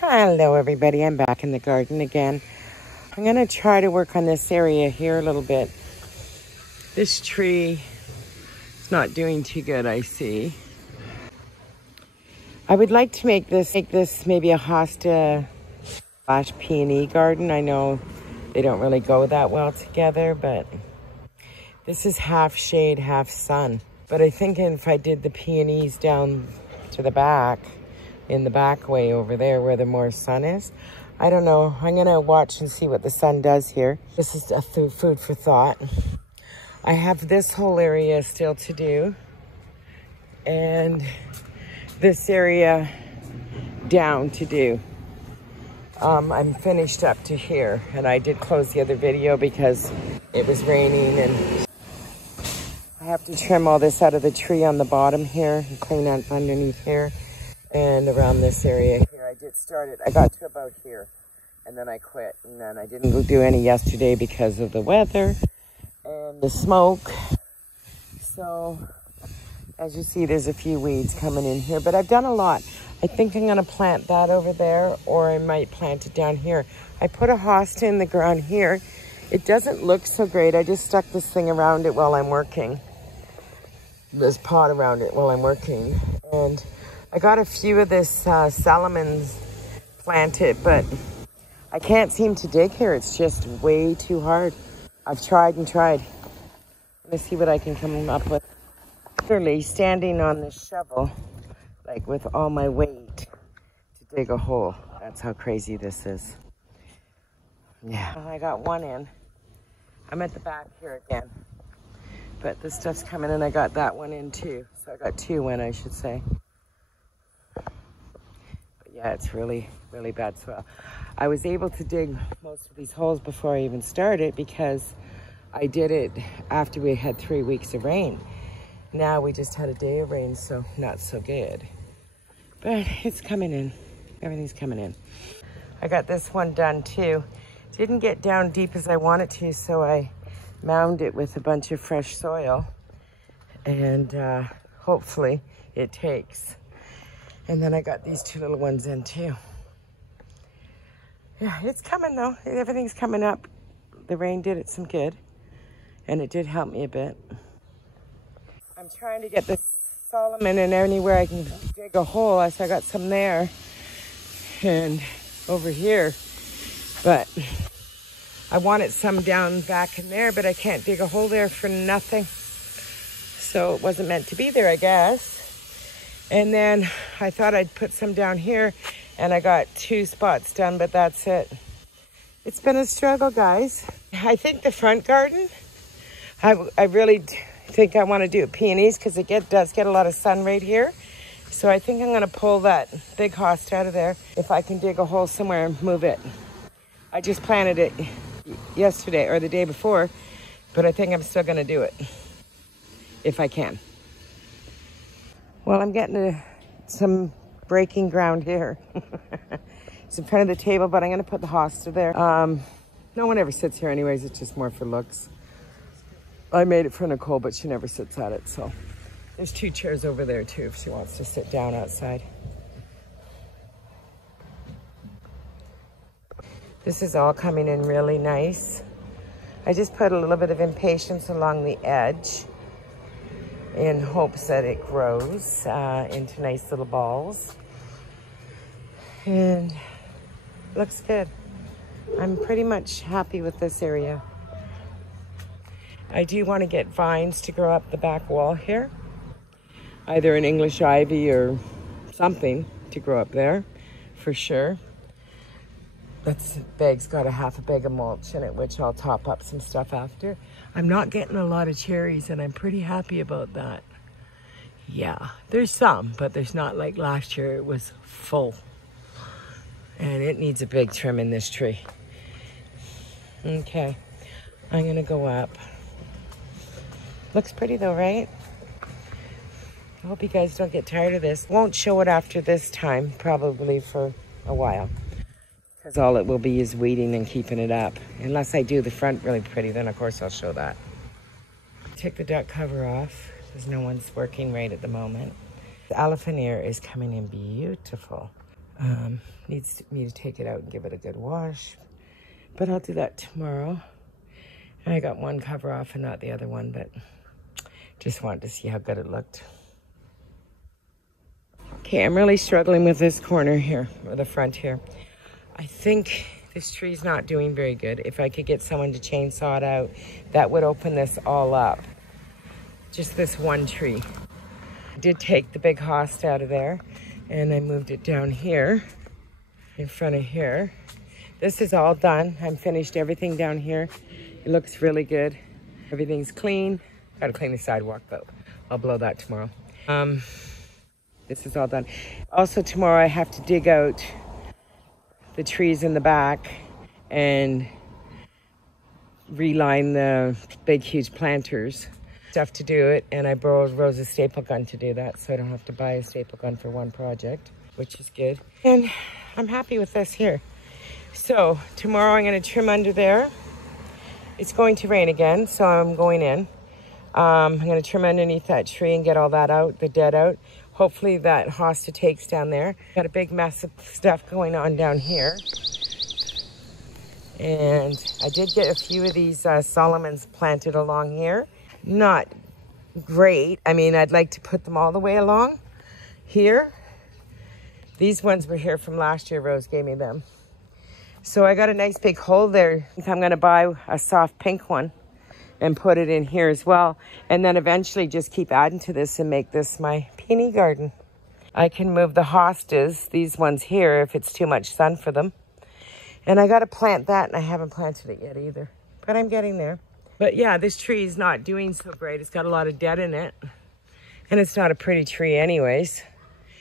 Hello everybody, I'm back in the garden again. I'm gonna try to work on this area here a little bit. This tree is not doing too good, I see. I would like to make this maybe a hosta / peony garden. I know they don't really go that well together, but this is half shade, half sun. But I think if I did the peonies down to the back, in the back way over there where the more sun is, I don't know. I'm gonna watch and see what the sun does here. This is a food for thought. I have this whole area still to do, and this area down to do. I'm finished up to here, and I did close the other video because it was raining, and I have to trim all this out of the tree on the bottom here and clean up underneath here and around this area here. I did start it. I got to about here, and then I quit, and then I didn't do any yesterday because of the weather and the smoke. So as you see, there's a few weeds coming in here, but I've done a lot. I think I'm gonna plant that over there, or I might plant it down here. I put a hosta in the ground here. It doesn't look so great. I just stuck this thing around it while I'm working. This pot around it while I'm working. And I got a few of this salamans planted, but I can't seem to dig here. It's just way too hard. I've tried and tried. Let's see what I can come up with. Literally standing on this shovel, like with all my weight to dig a hole. That's how crazy this is. Yeah, I got one in. I'm at the back here again, but this stuff's coming in. I got that one in too. So I got two in, I should say. But yeah, it's really, really bad soil. I was able to dig most of these holes before I even started because I did it after we had 3 weeks of rain. Now we just had a day of rain, so not so good. But it's coming in. Everything's coming in. I got this one done too. Didn't get down deep as I wanted to, so I mounded it with a bunch of fresh soil. And hopefully it takes. And then I got these two little ones in too. Yeah, it's coming though. Everything's coming up. The rain did it some good. And it did help me a bit. I'm trying to get this Solomon in anywhere I can dig a hole. So I got some there and over here, but I wanted some down back in there, but I can't dig a hole there for nothing. So it wasn't meant to be there, I guess. And then I thought I'd put some down here, and I got 2 spots done, but that's it. It's been a struggle, guys. I think the front garden, I really think I want to do peonies because it does get a lot of sun right here. So I think I'm going to pull that big hosta out of there. If I can dig a hole somewhere and move it. I just planted it yesterday or the day before, but I think I'm still going to do it if I can. Well, I'm getting some breaking ground here. It's in front of the table, but I'm going to put the hosta there. No one ever sits here anyways. It's just more for looks. I made it for Nicole, but she never sits at it, so. There's 2 chairs over there too if she wants to sit down outside. This is all coming in really nice. I just put a little bit of impatience along the edge in hopes that it grows into nice little balls. And looks good. I'm pretty much happy with this area. I do want to get vines to grow up the back wall here. Either an English ivy or something to grow up there, for sure. This bag's got a half a bag of mulch in it, which I'll top up some stuff after. I'm not getting a lot of cherries, and I'm pretty happy about that. Yeah, there's some, but there's not like last year. It was full. And it needs a big trim in this tree. Okay, I'm gonna go up. Looks pretty though, right? I hope you guys don't get tired of this. Won't show it after this time, probably for a while. Because all it will be is weeding and keeping it up. Unless I do the front really pretty, then of course I'll show that. Take the duck cover off, because no one's working right at the moment. The elephant ear is coming in beautiful. Needs me to take it out and give it a good wash. But I'll do that tomorrow. And I got one cover off and not the other one, but just wanted to see how good it looked. Okay, I'm really struggling with this corner here, or the front here. I think this tree's not doing very good. If I could get someone to chainsaw it out, that would open this all up. Just this one tree. I did take the big host out of there, and I moved it down here, in front of here. This is all done. I'm finished everything down here. It looks really good. Everything's clean. Gotta clean the sidewalk, but I'll blow that tomorrow. This is all done. Also tomorrow I have to dig out the trees in the back and reline the big, huge planters. Stuff to do it, and I borrowed Rose's staple gun to do that, so I don't have to buy a staple gun for one project, which is good. And I'm happy with this here. So tomorrow I'm going to trim under there. It's going to rain again, so I'm going in. I'm going to trim underneath that tree and get all that out, the dead out. Hopefully that hosta takes down there. Got a big mess of stuff going on down here. And I did get a few of these Solomons planted along here. Not great. I mean, I'd like to put them all the way along here. These ones were here from last year. Rose gave me them. So I got a nice big hole there. I think I'm going to buy a soft pink one and put it in here as well. And then eventually just keep adding to this and make this my peony garden. I can move the hostas, these ones here, if it's too much sun for them. And I got to plant that, and I haven't planted it yet either. But I'm getting there. But yeah, this tree is not doing so great. It's got a lot of dead in it. And it's not a pretty tree anyways.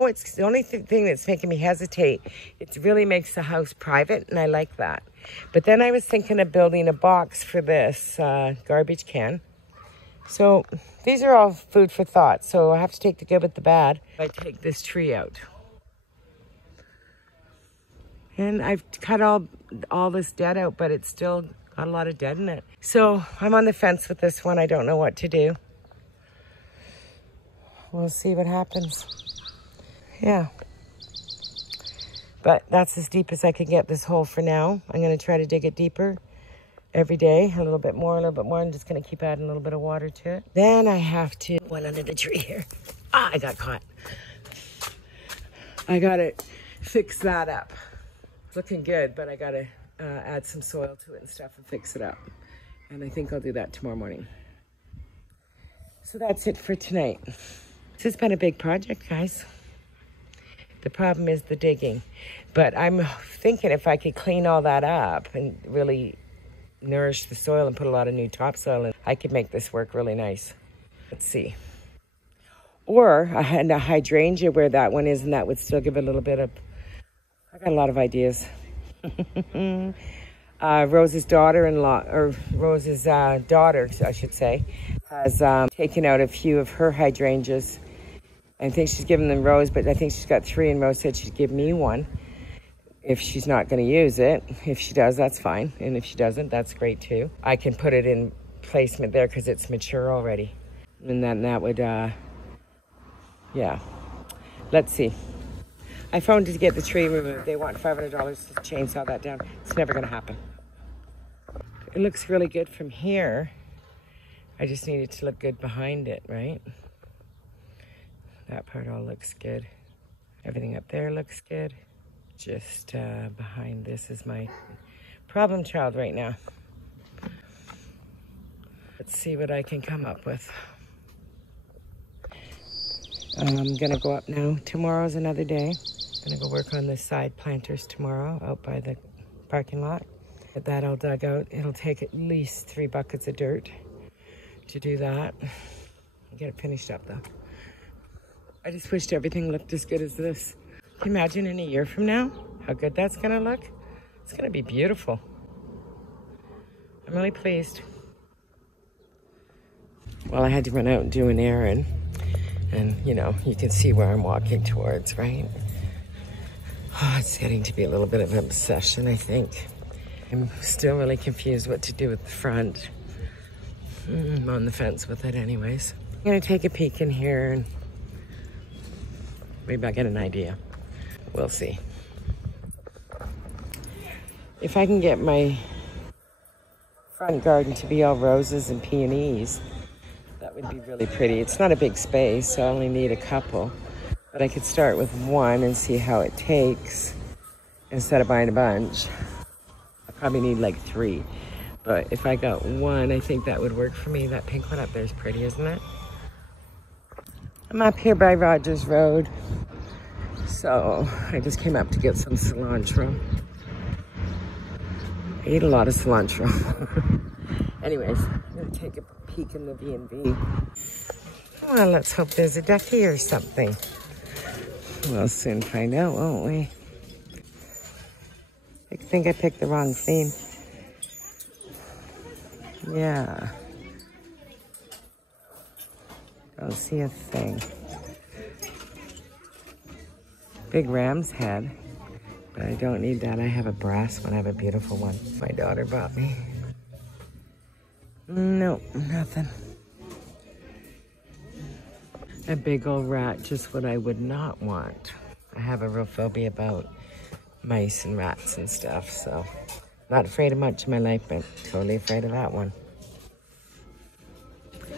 Oh, it's the only thing that's making me hesitate. It really makes the house private, and I like that. But then I was thinking of building a box for this garbage can. So these are all food for thought. So I have to take the good with the bad. I take this tree out. And I've cut all this dead out, but it's still got a lot of dead in it. So I'm on the fence with this one. I don't know what to do. We'll see what happens. Yeah. But that's as deep as I can get this hole for now. I'm going to try to dig it deeper every day. A little bit more, a little bit more. I'm just going to keep adding a little bit of water to it. Then I have to put one under the tree here. Ah, I got caught. I got to fix that up. It's looking good, but I got to add some soil to it and stuff and fix it up. And I think I'll do that tomorrow morning. So that's it for tonight. This has been a big project, guys. The problem is the digging. But I'm thinking if I could clean all that up and really nourish the soil and put a lot of new topsoil in, I could make this work really nice. Let's see. Or I had a hydrangea where that one is, and that would still give it a little bit of... I got a lot of ideas. Rose's daughter-in-law, or Rose's daughter, I should say, has taken out a few of her hydrangeas. I think she's given them Rose, but I think she's got 3, and Rose said she'd give me one if she's not going to use it. If she does, that's fine. And if she doesn't, that's great too. I can put it in placement there because it's mature already. And then that would, yeah. Let's see. I phoned to get the tree removed. They want $500 to chainsaw that down. It's never going to happen. It looks really good from here. I just need it to look good behind it, right? That part all looks good. Everything up there looks good. Just behind this is my problem child right now. Let's see what I can come up with. I'm gonna go up now. Tomorrow's another day. I'm gonna go work on the side planters tomorrow out by the parking lot. Get that all dug out. It'll take at least 3 buckets of dirt to do that. Get it finished up though. I just wished everything looked as good as this. Can you imagine in a year from now how good that's gonna look? It's gonna be beautiful. I'm really pleased. Well, I had to run out and do an errand. And, you know, you can see where I'm walking towards, right? Oh, it's getting to be a little bit of an obsession, I think. I'm still really confused what to do with the front. I'm on the fence with it anyways. I'm gonna take a peek in here and maybe I'll get an idea. We'll see. If I can get my front garden to be all roses and peonies, that would be really pretty. It's not a big space, so I only need a couple. But I could start with one and see how it takes instead of buying a bunch. I probably need like 3. But if I got one, I think that would work for me. That pink one up there is pretty, isn't it? I'm up here by Rogers Road. So I just came up to get some cilantro. I eat a lot of cilantro. Anyways, I'm gonna take a peek in the V&B. Well, let's hope there's a ducky or something. We'll soon find out, won't we? I think I picked the wrong theme. Yeah. Don't see a thing. Big ram's head. But I don't need that. I have a brass one. I have a beautiful one. My daughter bought me. Nope, nothing. A big old rat, just what I would not want. I have a real phobia about mice and rats and stuff, so not afraid of much in my life, but totally afraid of that one.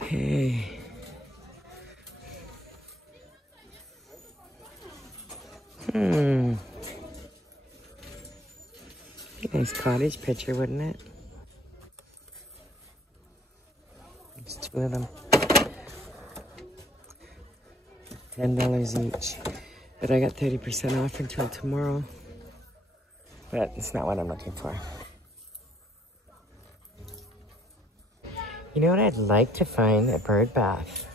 Okay. Nice cottage picture, wouldn't it? There's 2 of them. $10 each. But I got 30% off until tomorrow. But it's not what I'm looking for. You know what I'd like to find? A bird bath.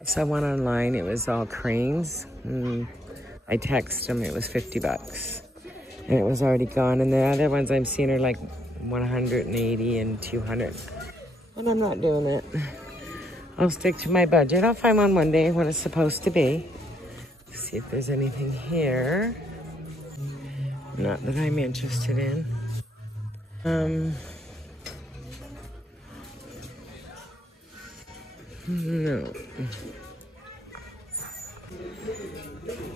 I saw one online. It was all cranes. I texted them. It was $50. And it was already gone. And the other ones I'm seeing are like 180 and 200. And I'm not doing it. I'll stick to my budget. I'll find one day when it's supposed to be. See if there's anything here. Not that I'm interested in. No.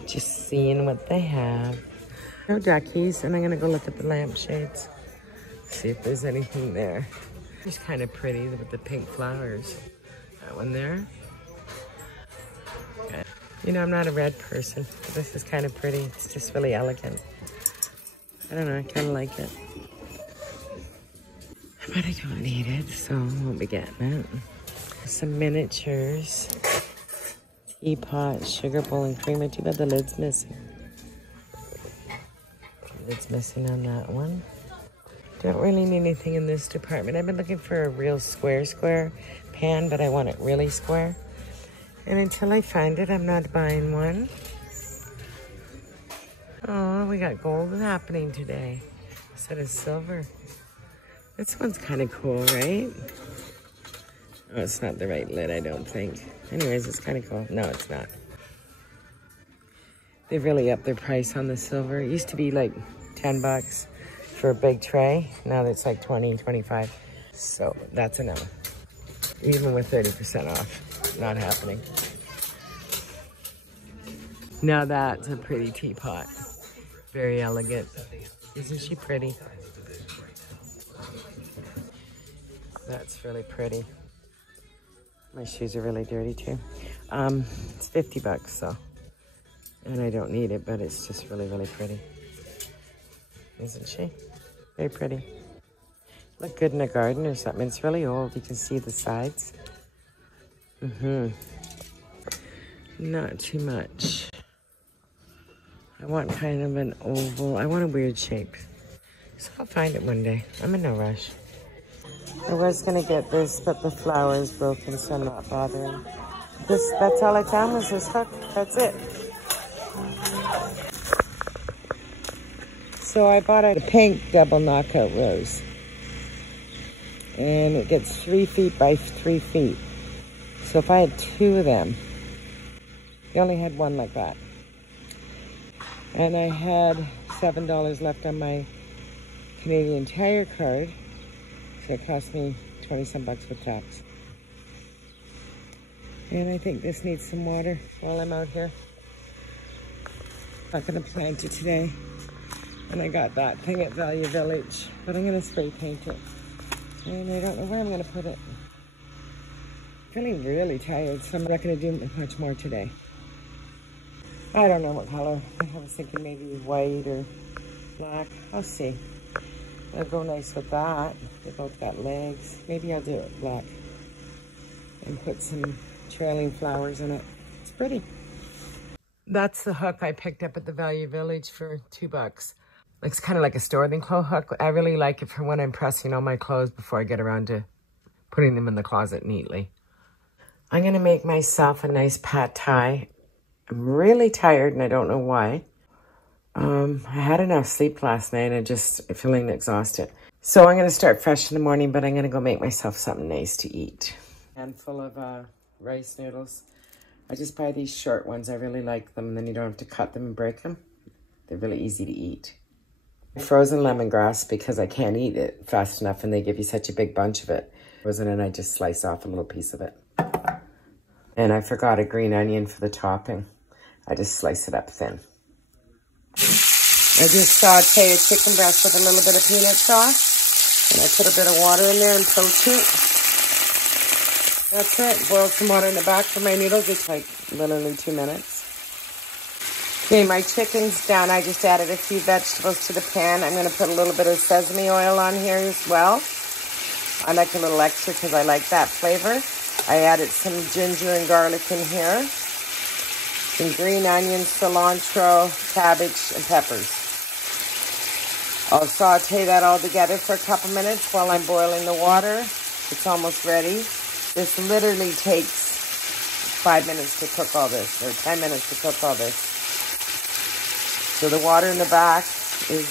Just seeing what they have. No duckies, and I'm gonna go look at the lampshades. See if there's anything there. It's kind of pretty with the pink flowers. That one there. Okay. You know, I'm not a red person. This is kind of pretty. It's just really elegant. I don't know, I kind of like it. But I don't need it, so I won't be getting it. Some miniatures. Teapot, sugar bowl, and creamer. Too bad the lid's missing. The lid's missing on that one. Don't really need anything in this department. I've been looking for a real square pan, but I want it really square. And until I find it, I'm not buying one. Oh, we got gold happening today instead of silver. This one's kind of cool, right? Oh, it's not the right lid, I don't think. Anyways, it's kind of cool. No, it's not. They've really upped their price on the silver. It used to be like $10 for a big tray. Now it's like 20, 25. So that's a no. Even with 30% off. Not happening. Now that's a pretty teapot. Very elegant. Isn't she pretty? That's really pretty. My shoes are really dirty too. It's $50, so. And I don't need it, but it's just really, really pretty. Isn't she? Very pretty. Look good in a garden or something. It's really old. You can see the sides. Not too much. I want kind of an oval. I want a weird shape. So I'll find it one day. I'm in no rush. I was gonna get this, but the flower is broken, so I'm not bothering. That's all I found was this hook. That's it. So I bought a pink double knockout rose. And it gets 3 feet by 3 feet. So if I had 2 of them, I only had one like that. And I had $7 left on my Canadian Tire card. So it cost me 20-some bucks with tax. And I think this needs some water while I'm out here. Not gonna plant it today. And I got that thing at Value Village, but I'm gonna spray paint it. And I don't know where I'm gonna put it. Feeling really tired, so I'm not gonna do much more today. I don't know what color. I was thinking maybe white or black. I'll see. It'll go nice with that. They both got legs. Maybe I'll do it black and put some trailing flowers in it. It's pretty. That's the hook I picked up at the Value Village for $2. Looks kind of like a Storthing clothes hook. I really like it for when I'm pressing all my clothes before I get around to putting them in the closet neatly. I'm going to make myself a nice pad thai. I'm really tired and I don't know why. I had enough sleep last night and just feeling exhausted. So I'm going to start fresh in the morning, but I'm going to go make myself something nice to eat. Handful of rice noodles. I just buy these short ones. I really like them, and then you don't have to cut them and break them. They're really easy to eat. Frozen lemongrass, because I can't eat it fast enough and they give you such a big bunch of it. Frozen, and I just slice off a little piece of it. And I forgot a green onion for the topping. I just slice it up thin. I just saute a chicken breast with a little bit of peanut sauce. And I put a bit of water in there and poach it. That's it. Boil some water in the back for my noodles. It's like literally 2 minutes. Okay, my chicken's done. I just added a few vegetables to the pan. I'm going to put a little bit of sesame oil on here as well. I like a little extra because I like that flavor. I added some ginger and garlic in here. Some green onions, cilantro, cabbage, and peppers. I'll saute that all together for a couple minutes while I'm boiling the water. It's almost ready. This literally takes 5 minutes to cook all this, or 10 minutes to cook all this. So the water in the back is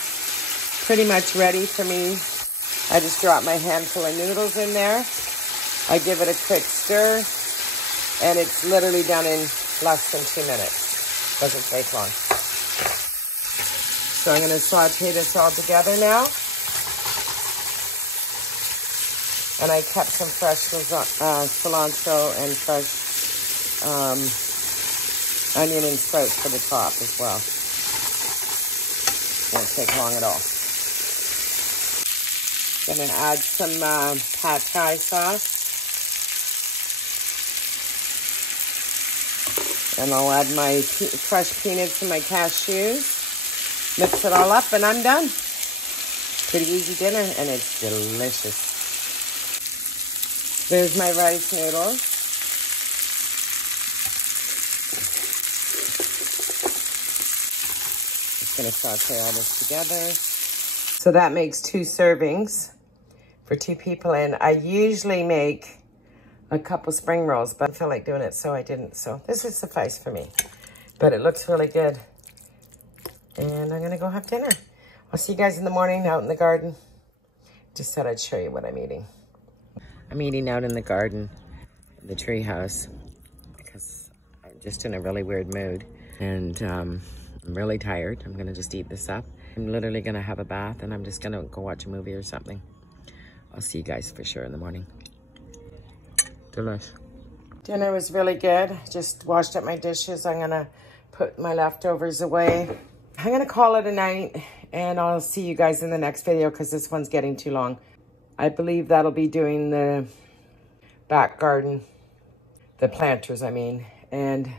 pretty much ready for me. I just drop my handful of noodles in there. I give it a quick stir, and it's literally done in less than 2 minutes. Doesn't take long. So I'm going to saute this all together now. And I kept some fresh cilantro and fresh onion and sprouts for the top as well. Won't take long at all. Gonna add some pad thai sauce. And I'll add my fresh peanuts and my cashews. Mix it all up and I'm done. Pretty easy dinner and it's delicious. There's my rice noodles. Just gonna saute all this together. So that makes 2 servings for 2 people, and I usually make a couple spring rolls, but I feel like doing it, so I didn't. So this would suffice for me, but it looks really good. And I'm gonna go have dinner. I'll see you guys in the morning out in the garden. Just thought I'd show you what I'm eating. I'm eating out in the garden, the tree house, because I'm just in a really weird mood. And I'm really tired. I'm gonna just eat this up. I'm literally gonna have a bath and I'm just gonna go watch a movie or something. I'll see you guys for sure in the morning. Delish. Dinner was really good. Just washed up my dishes. I'm gonna put my leftovers away. I'm gonna call it a night and I'll see you guys in the next video because this one's getting too long. I believe that'll be doing the back garden, the planters, I mean, and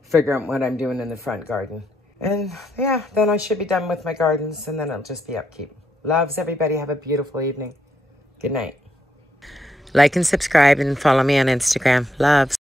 figure out what I'm doing in the front garden. And yeah, then I should be done with my gardens and then it'll just be upkeep. Loves, everybody. Have a beautiful evening. Good night. Like and subscribe and follow me on Instagram. Loves.